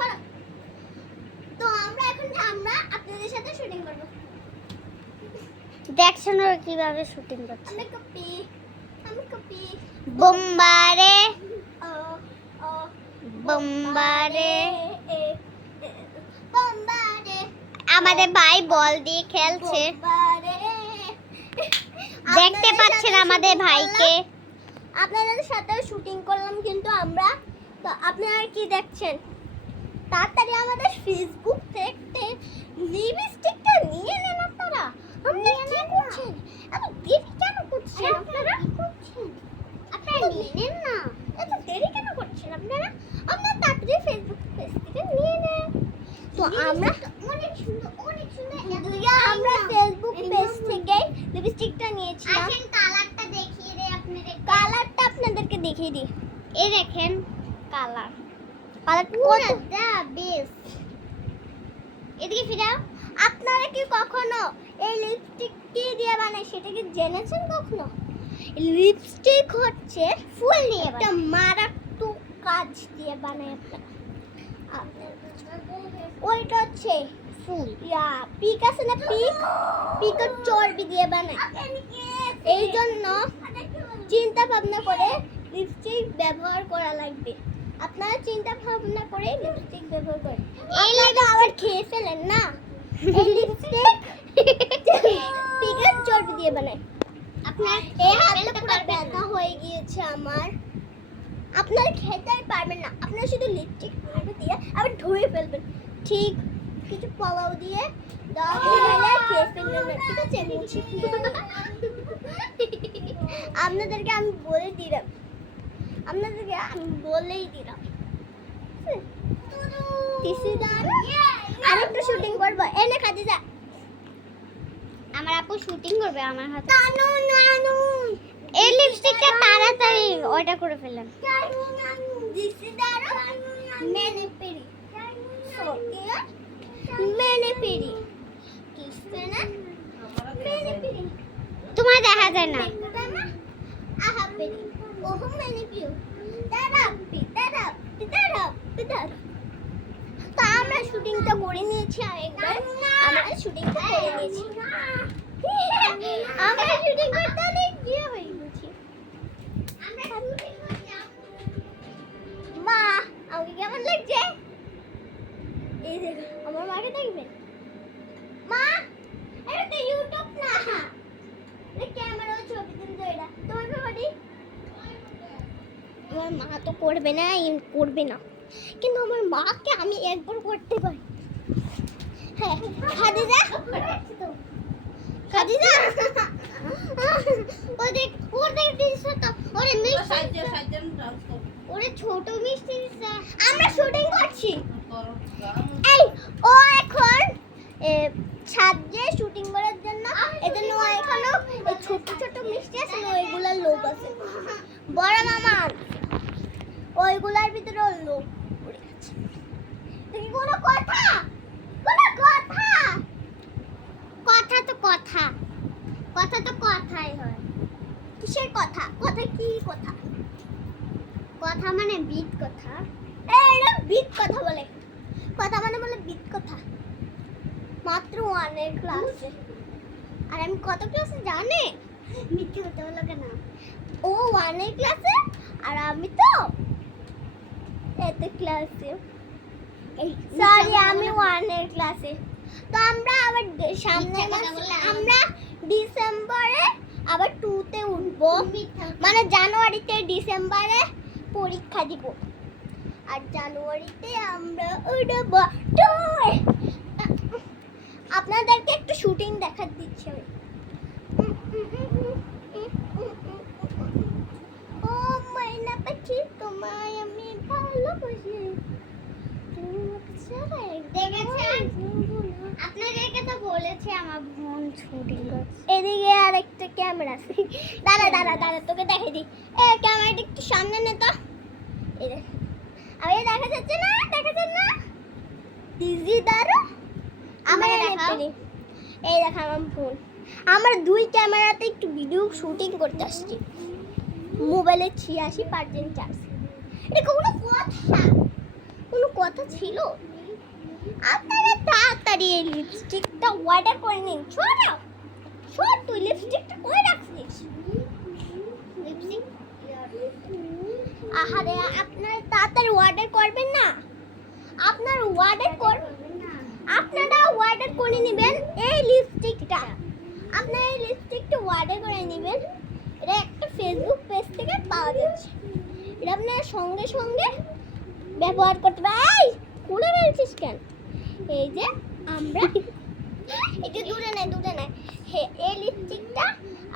সরো। তো আমরা আপনাদের সাথে শুটিং করব। দেখছেন ওরা কিভাবে শুটিং করছে। আমি কপি বোম্বারে ও ও বোম্বারে। বোম্বারে আমাদের ভাই বল দিয়ে খেলছে, বোম্বারে। দেখতে পাচ্ছেন আমাদের ভাইকে। আপনাদের সাথে শুটিং করলাম কিন্তু আমরা। তো আপনারা কি দেখছেন? তাড়াতাড়ি আমাদের ফেসবুক থেকে লিপস্টিকটা নিয়ে নেন আপনারা। আপনারা কি করছেন? এত দেরি কেন করছেন আপনারা? আপনারা নিয়ে নেন না। এত দেরি কেন করছেন আপনারা? আপনারা তাড়াতাড়ি ফেসবুক পেজ থেকে নিয়ে নেন। তো আমরা অনেক সুন্দর আমরা ফেসবুক পেজ থেকে লিপস্টিকটা নিয়েছিলাম। আসেন কালারটা দেখিয়ে দেই আপনাদের। কালারটা আপনাদেরকে দেখিয়ে দিই। এই দেখেন কালার, কালারটা দা বেস্ট। এদিকে ফিরাও। আপনারা কি কখনো এই লিপস্টিক কি দিয়ে বানায় সেটা কি জেনেছেন কখনো? লিপস্টিক হচ্ছে ফুল দিয়ে একটা মারাত্মক কাজ দিয়ে বানায় আপনারা। ওইটা হচ্ছে ফুল। পিক আছে না, পিকের চর্বি দিয়ে বানায়। এই জন্য চিন্তা ভাবনা করে লিপস্টিক ব্যবহার করা লাগবে। আপনারা চিন্তা ভাবনা করে লিপস্টিক ব্যবহার করেন। এই লাগা আবার খেয়ে ফেলেন না। এই লিপস্টিক পিকের চর্বি দিয়ে বানায়। আপনার এই হাতটা পুরো ব্যথা হয়ে গিয়েছে আমার। আপনারা খেতেই পারবেন না। আপনারা শুধু লিপস্টিক দিয়ে আবার ধুয়ে ফেলবেন। ঠিক কিছু পোলাও দিয়ে দাও খেলে খেয়ে ফেলবেন না, ঠিক আছে? আপনাদেরকে আমি বলে দিলাম, বলেই দিলাম। আরেকটা শুটিং করবো। এনে খাদিজা, আমার আপু শুটিং করবে আমার হাতে। নানু নানু এই লিপস্টিকটা তাড়াতাড়ি অর্ডার করে ফেলেন। मैंने पेरी सो क्या मैंने पेरी किसने ना मैंने पेरी তোমার দেখা যায় না। आहा पेरी ओह मैंने पियो दादा पितारा তো আমরা শুটিংটা করে নিয়েছি। আরেকবার আমরা শুটিংটা করে নিয়েছি। আমরা শুটিং করতে অনেক ইয়ে হয়ে গেছি। আমরা শুটিং মা আমাকে কেমন লাগছে? এই দেখো আমার মাকে দেখবে। মা এটা তো ইউটিউব না, এটা ক্যামেরা ছবি তুলতে। এটা তোমার বাড়ি আমার মা তো করবে না, কিন্তু আমার মাকে আমি একবার করতে পারি। হ্যাঁ খাদিজা ওর দেখ দিছো তো ওরে মিষ্টি ওরে ছোট মিষ্টি দিছে। আমরা শুটিং করছি। এই ও এখন ছাদে শুটিং করার জন্য এজন্য ও এখনো এই ছোট ছোট মিষ্টি আছে না ওইগুলার লোভ আছে। বড় মামা ওইগুলার ভিতরে ওর লোভ পড়ে গেছে। তুই কোনো কথাই হয়। কিসের কথা? কি কথা? কথা মানে বিট কথা। এটা বিট কথা বলে। কথা মানে বলে বিট কথা। মাত্র 1 এর ক্লাসে। আর আমি কত ক্লাসে জানে? মিথ্যে কথা বলো কেন? ও 1 এর ক্লাসে আর আমি তো এত ক্লাসে। সরি আমি 1 এর ক্লাসে। তো আমরা আবার সামনে আমরা ডিসেম্বরে আবার 2 তে উঠবো। মানে জানুয়ারিতে ডিসেম্বরে পরীক্ষা দিব। আর জানুয়ারিতে আমরা উঠবো টুর। আপনাদেরকে একটু শুটিং দেখা দিচ্ছি আমি। ও মাইনা পাখি তোমায় আমি ভালোবাসি। দেখেছেন? আপনাদেরকে তো বলেছি আমার বোন শুটিং করছে। এদিকে আরেকটা ক্যামেরা আছে। দাঁড়া তোকে দেখাই দিই। ক্যামেরাটা একটু সামনে নে তো। এই দেখ আমি দেখা যাচ্ছে না দিদি দাঁড়া আমাকে দেখাও। এই দেখ আমার ফোন। আমরা 2 ক্যামেরাতে একটু ভিডিও শুটিং করতে আসছি। মোবাইলে 86% চার্জ। এটা কোনো কথা ছিল। আপনারা তাড়াতাড়ি এই লিপস্টিকটা অর্ডার করে নিন। ছোট তুই লিপস্টিকটা কই রাখছিস? লিপস্টিক আহারে, আপনারা তাড়াতাড়ি অর্ডার করবেন না? আপনারা অর্ডার করে নেবেন এই লিপস্টিকটা। আপনারা এই লিপস্টিকটা অর্ডার করে নেবেন। এটা একটা ফেসবুক পেজ থেকে পাওয়া যাচ্ছে। এটা আপনারা সঙ্গে সঙ্গে ব্যবহার করতে পারেন। এই খুলে ফেলছিস কেন? এই যে আমরা এটা দূরে নেয় এই লিপস্টিকটা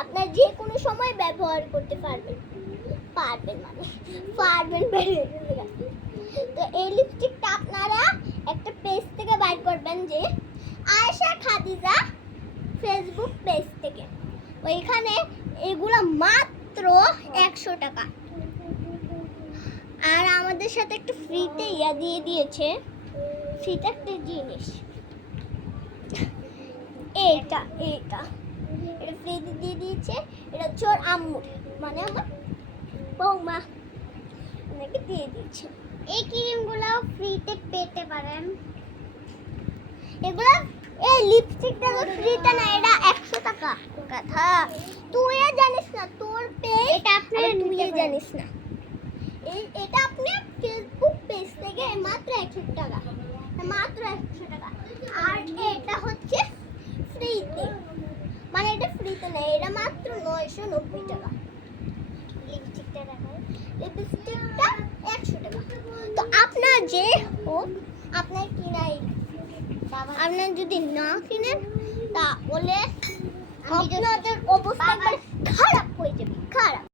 আপনার যে কোনো সময় ব্যবহার করতে পারবেন তো এই লিপস্টিকটা আপনারা একটা পেজ থেকে বাই করবেন, যে আয়েশা খাদিজা ফেসবুক পেজ থেকে। ওইখানে এগুলো মাত্র 100 টাকা। আর আমাদের সাথে একটা ফ্রিতে দিয়ে দিয়েছে, ফ্রিতে একটা জিনিস, এটা ফ্রিতে দিয়ে দিয়েছে। এটা হচ্ছে ওর আম্মুর, মানে আমার বৌমা ওনাকে দিয়ে দিয়েছে। এই ক্রিমগুলোও ফ্রিতে পেতে পারেন। এগুলো এই লিপস্টিকটা তো ফ্রিতে না, এটা 100 টাকা। কথা তুই জানিস না, তোর পেজ এটা আপনারা তুই নিতে পারেন। জানিস না। এটা আপনি ফেসবুক পেজ থেকে মাত্র 100 টাকা, আর এটা হচ্ছে ফ্রিতে, মানে এটা ফ্রিতে না, এটা মাত্র 990 টাকা। লিপস্টিকটা 100 টাকা। তো আপনার যে হোক, আপনার কিনাই, আপনার যদি না কিনেন তাহলে আপনাদের অবস্থা একবার খারাপ হয়ে যাবে, খারাপ।